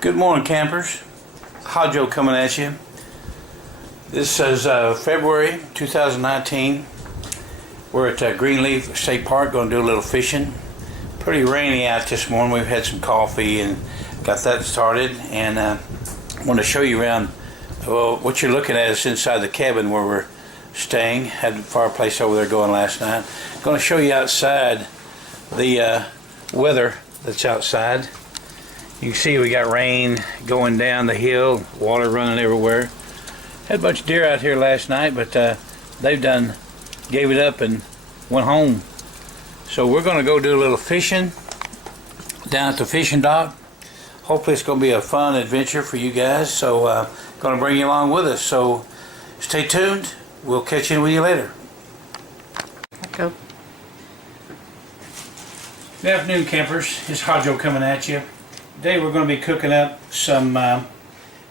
Good morning, campers. Hodjo coming at you. This is February 2019. We're at Greenleaf State Park, going to do a little fishing. Pretty rainy out this morning. We've had some coffee and got that started. And I want to show you around. What you're looking at is inside the cabin where we're staying. Had the fireplace over there going last night. Going to show you outside the weather that's outside. You can see we got rain going down the hill, water running everywhere. Had a bunch of deer out here last night, but they've gave it up and went home. So we're going to go do a little fishing down at the fishing dock. Hopefully it's going to be a fun adventure for you guys. So going to bring you along with us. So stay tuned. We'll catch in with you later. Go. Good afternoon, campers. It's Hodjo coming at you. Today we're going to be cooking up some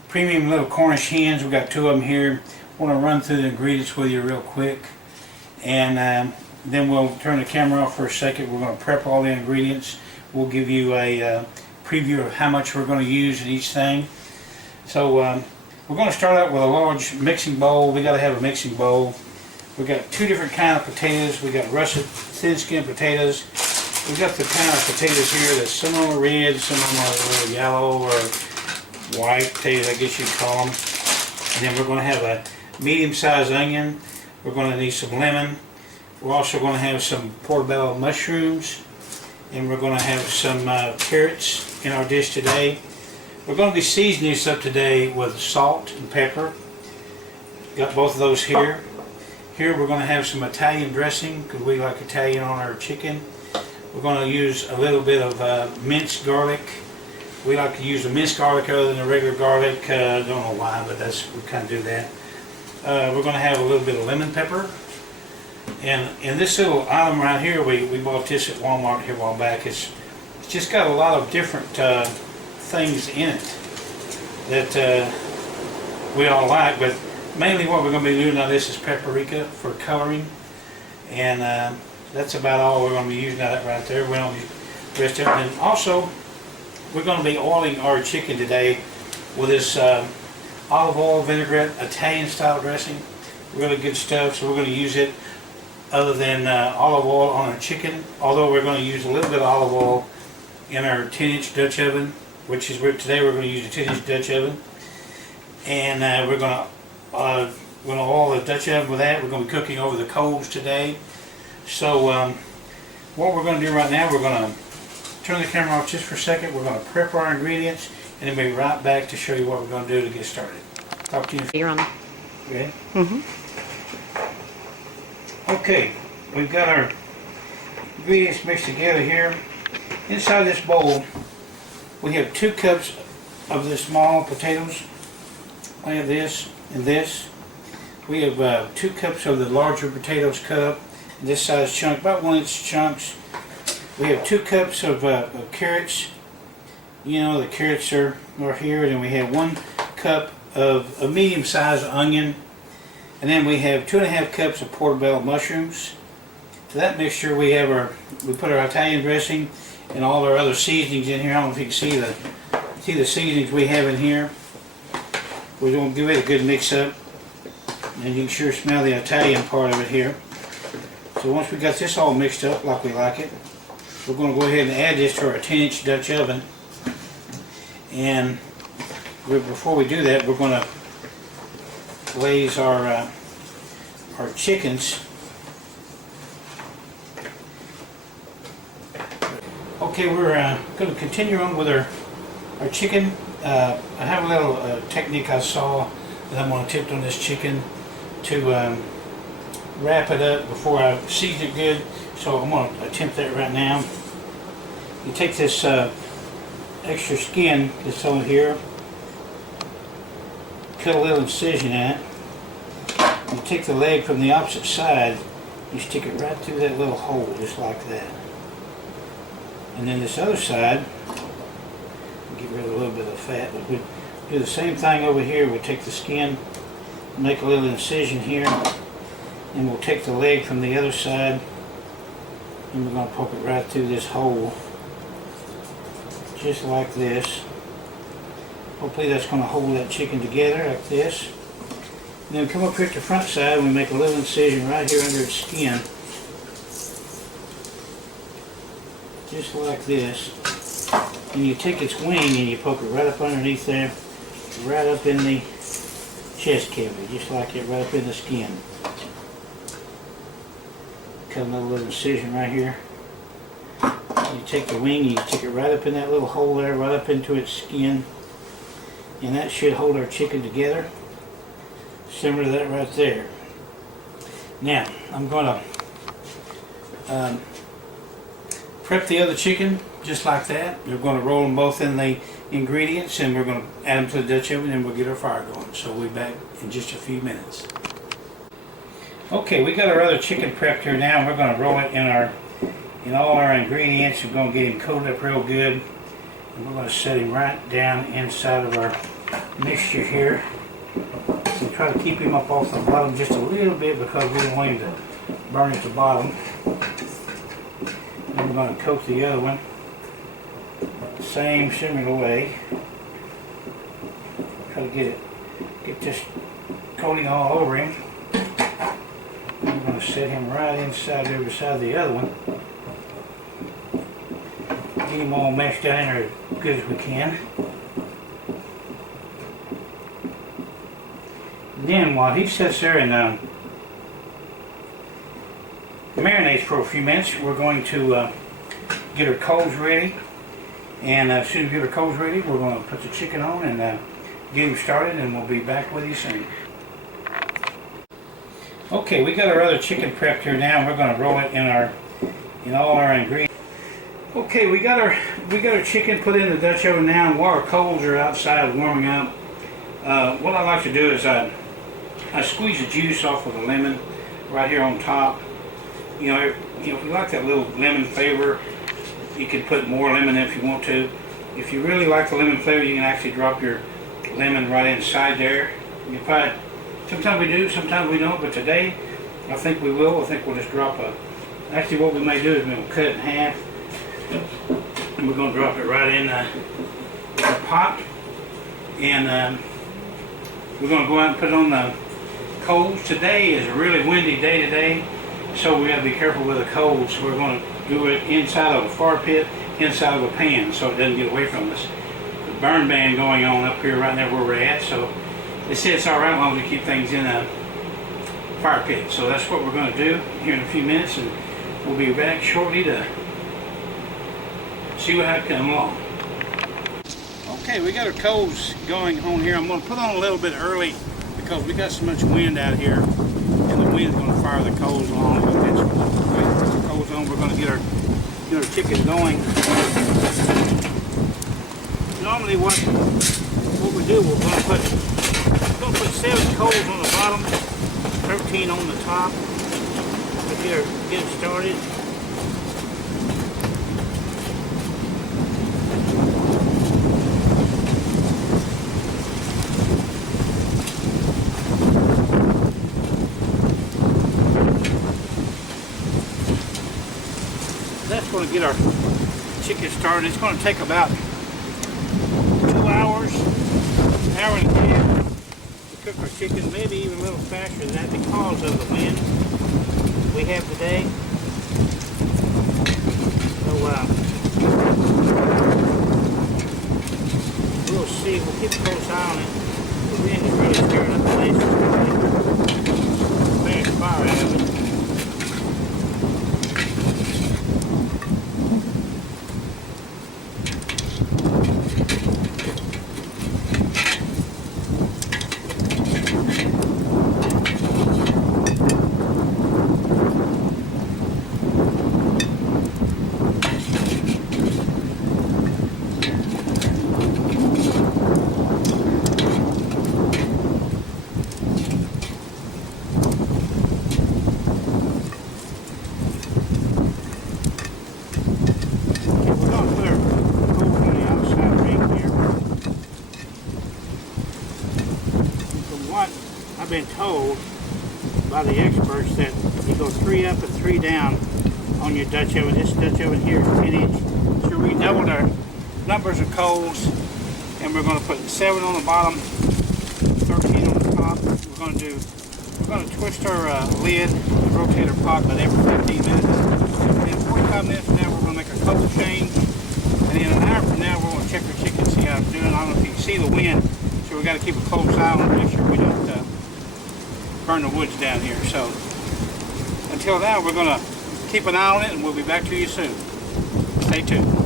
premium little Cornish hens. We've got two of them here. I want to run through the ingredients with you real quick, and then we'll turn the camera off for a second. We're going to prep all the ingredients. We'll give you a preview of how much we're going to use in each thing. So we're going to start out with a large mixing bowl. We got to have a mixing bowl. We got two different kind of potatoes. We got russet thin-skin potatoes. We've got the kind of potatoes here that some of them are red, some of them are a little yellow or white potatoes, I guess you'd call them. And then we're going to have a medium-sized onion. We're going to need some lemon. We're also going to have some portobello mushrooms. And we're going to have some carrots in our dish today. We're going to be seasoning this up today with salt and pepper. Got both of those here. Here we're going to have some Italian dressing because we like Italian on our chicken. We're going to use a little bit of minced garlic. We like to use the minced garlic other than the regular garlic. I don't know why, but we kind of do that. We're going to have a little bit of lemon pepper. And in this little item right here, we bought this at Walmart here a while back. It's just got a lot of different things in it that we all like, but mainly what we're going to be doing on this is paprika for coloring. And that's about all we're going to be using that right there. We don't use the rest of it. And also, we're going to be oiling our chicken today with this olive oil vinaigrette Italian style dressing. Really good stuff. So we're going to use it other than olive oil on our chicken. Although we're going to use a little bit of olive oil in our 10-inch Dutch oven, which is today we're going to use a 10-inch Dutch oven. And we're going to oil the Dutch oven with that. We're going to be cooking over the coals today. So what we're going to do right now, we're going to turn the camera off just for a second. We're going to prep our ingredients and then be right back to show you what we're going to do to get started. Talk to you. You're on. Okay? Okay, we've got our ingredients mixed together here. Inside this bowl, we have 2 cups of the small potatoes. I have this and this. We have 2 cups of the larger potatoes cut up. This size chunk, about 1-inch chunks. We have 2 cups of carrots. You know, the carrots are here. And then we have 1 cup of a medium-sized onion. And then we have 2.5 cups of portobello mushrooms. To that mixture, we put our Italian dressing and all our other seasonings in here. I don't know if you can see the seasonings we have in here. We're going to give it a good mix-up. And you can sure smell the Italian part of it here. So once we got this all mixed up like we like it, we're going to go ahead and add this to our 10-inch Dutch oven. And before we do that, we're going to glaze our chickens. Okay, we're going to continue on with our chicken. I have a little technique I saw that I'm going to attempt on this chicken to wrap it up before I season it good, so I'm going to attempt that right now. You take this extra skin that's on here, cut a little incision in it. You take the leg from the opposite side, you stick it right through that little hole, just like that. And then this other side, get rid of a little bit of the fat, but we do the same thing over here. We take the skin, make a little incision here, and we'll take the leg from the other side and we're going to poke it right through this hole just like this. Hopefully that's going to hold that chicken together like this. And then come up here at the front side, we make a little incision right here under its skin. Just like this. And you take its wing and you poke it right up underneath there, right up in the chest cavity, just like it, right up in the skin. Cut another little incision right here. You take the wing and you stick it right up in that little hole there, right up into its skin. And that should hold our chicken together. Similar to that right there. Now, I'm going to prep the other chicken just like that. We're going to roll them both in the ingredients and we're going to add them to the Dutch oven and we'll get our fire going. So we'll be back in just a few minutes. Okay, we got our other chicken prepped here now. We're going to roll it in all our ingredients. We're going to get him coated up real good. And we're going to set him right down inside of our mixture here. And try to keep him up off the bottom just a little bit because we don't want him to burn at the bottom. And we're going to coat the other one similar way. Try to get this coating all over him. We're going to set him right inside there beside the other one. Get him all meshed down in there as good as we can. Then while he sits there and marinates for a few minutes, we're going to get our coals ready. And as soon as we get our coals ready, we're going to put the chicken on and get him started, and we'll be back with you soon. Okay, we got our other chicken prepped here now. We're going to roll it in all our ingredients. Okay, we got our chicken put in the Dutch oven now, and while our coals are outside warming up, what I like to do is I squeeze the juice off of the lemon right here on top. You know, if you like that little lemon flavor, you can put more lemon if you want to. If you really like the lemon flavor, you can actually drop your lemon right inside there. You probably, sometimes we do, sometimes we don't, but today I think we will. I think we'll just drop actually what we may do is we'll cut it in half and we're going to drop it right in the pot, and we're going to go out and put it on the coals. Today is a really windy day today, so we got to be careful with the coals. So we're going to do it inside of a fire pit, inside of a pan, so it doesn't get away from us. The burn ban going on up here right now where we're at, so they say it's all right as long as we keep things in a fire pit. So that's what we're going to do here in a few minutes, and we'll be back shortly to see how it comes along. Okay, we got our coals going on here. I'm going to put on a little bit early because we got so much wind out here, and the wind's going to fire the coals along. Put the coals on. We're going to get our chicken going. Normally, what we do, we're going to put 7 coals on the bottom, 13 on the top. To get it started. That's going to get our chicken started. It's going to take about 2 hours, an hour and a half to cook our chicken, maybe even a little faster than that because of the wind we have today. So we'll see. We'll keep a close eye on it. The wind is really stirring up the place. Fast fire out of it. I've been told by the experts that you go 3 up and 3 down on your Dutch oven. This Dutch oven here is 10 inch. So we doubled our numbers of coals and we're going to put 7 on the bottom, 13 on the top. We're going to twist our lid, rotate our pot about every 15 minutes. And then 45 minutes from now, we're going to make a color change. And then an hour from now, we're going to check our chicken, see how it's doing. I don't know if you can see the wind, so we got to keep a close eye on it, make sure we don't burn the woods down here. So until now, we're going to keep an eye on it, and we'll be back to you soon. Stay tuned.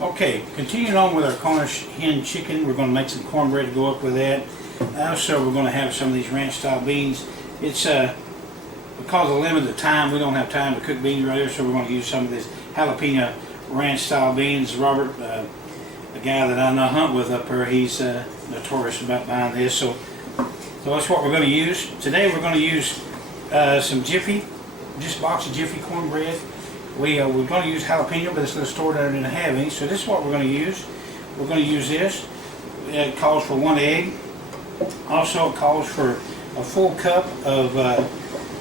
Okay, continuing on with our Cornish hen chicken, we're going to make some cornbread to go up with that. Also, we're going to have some of these ranch style beans. It's because of limited time, we don't have time to cook beans right here, so we're going to use some of this jalapeno ranch style beans. Robert, a guy that I know hunt with up there, he's notorious about buying this. So that's what we're going to use. Today we're going to use some Jiffy, just a box of Jiffy cornbread. We're going to use jalapeno, but it's going to store that in a halving. So this is what we're going to use. We're going to use this. It calls for 1 egg. Also, it calls for a full cup of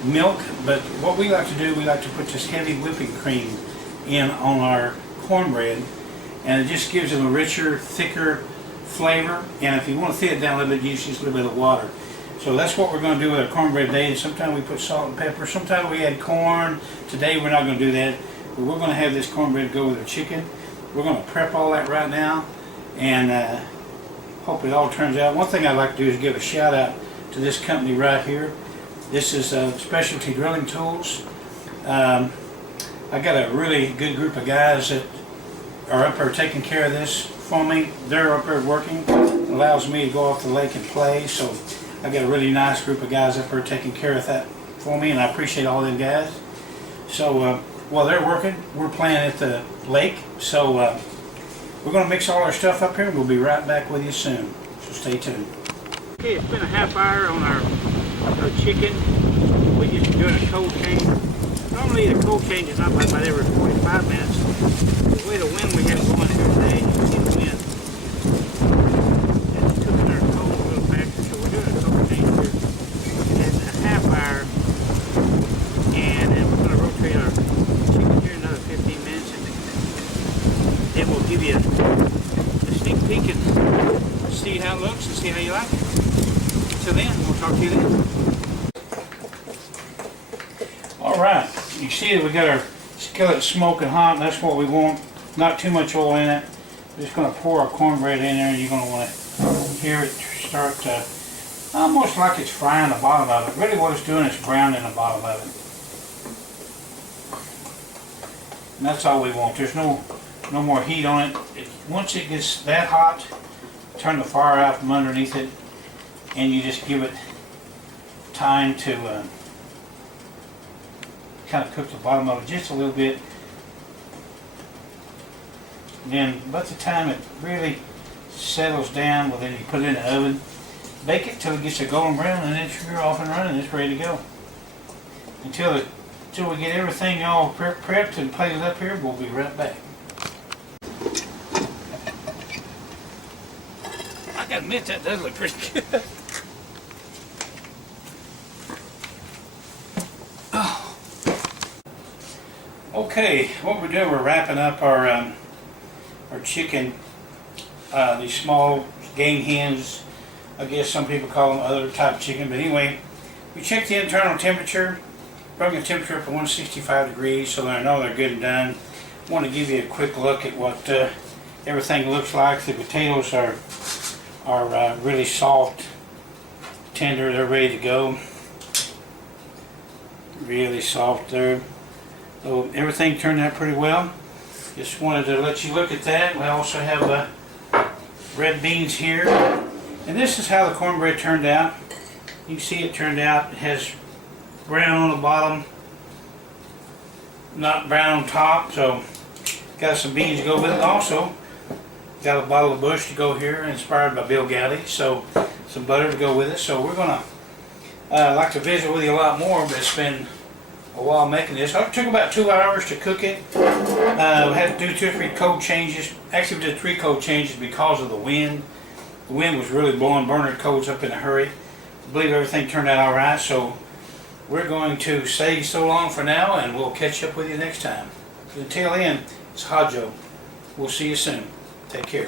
milk. But what we like to do, we like to put this heavy whipping cream in on our cornbread, and it just gives it a richer, thicker flavor. And if you want to thin it down a little bit, use just a little bit of water. So that's what we're going to do with our cornbread today. And sometimes we put salt and pepper. Sometimes we add corn. Today we're not going to do that. But we're going to have this cornbread go with our chicken. We're going to prep all that right now, and hope it all turns out. One thing I'd like to do is give a shout out to this company right here. This is Specialty Drilling Tools. I got a really good group of guys that are up there taking care of this for me. They're up there working. It allows me to go off the lake and play. So I got a really nice group of guys up there taking care of that for me, and I appreciate all them guys. So while they're working, we're playing at the lake. So we're going to mix all our stuff up here, and we'll be right back with you soon. So stay tuned. Okay, it's been a half hour on our chicken. We're just doing a cold change. Normally the cold change is not like about every 45 minutes. The way the wind we have going here today, you can see the wind. It's cooking our cold a little faster, so we're doing a cold change here. And a half hour, and then we're going to rotate our chicken here another 15 minutes, and then we'll give you a sneak peek and see how it looks and see how you like it. Till then, we'll talk to you then. Alright, you see that we got our skillet smoking hot, and that's what we want. Not too much oil in it. We're just going to pour our cornbread in there, and you're going to want to hear it start to almost like it's frying the bottom of it. Really what it's doing is browning the bottom of it. And that's all we want. There's no more heat on it. Once it gets that hot, turn the fire out from underneath it, and you just give it time to kind of cook the bottom of it just a little bit. Then by the time it really settles down, well, then you put it in the oven, bake it till it gets a golden brown, and then you're off and running. It's ready to go. Until we get everything all prepped and plated up here, we'll be right back. I gotta admit, that does look pretty good. Okay, what we're doing, we're wrapping up our chicken. These small game hens, I guess some people call them other type of chicken, but anyway, we checked the internal temperature, brought the temperature up to 165 degrees, so I know they're good and done. I want to give you a quick look at what everything looks like. The potatoes are really soft, tender, they're ready to go. Really soft there. So everything turned out pretty well. Just wanted to let you look at that. We also have red beans here. And this is how the cornbread turned out. You can see it turned out. It has brown on the bottom, not brown on top. So got some beans to go with it also. Got a bottle of Bush to go here, inspired by Bill Gowdy. So some butter to go with it. So we're going to like to visit with you a lot more, but it's been a while making this. It took about 2 hours to cook it. We had to do 2 or 3 cold changes. Actually, we did 3 cold changes because of the wind. The wind was really blowing burner coals up in a hurry. I believe everything turned out alright, so we're going to say so long for now, and we'll catch up with you next time. Until then, it's Hodjo. We'll see you soon. Take care.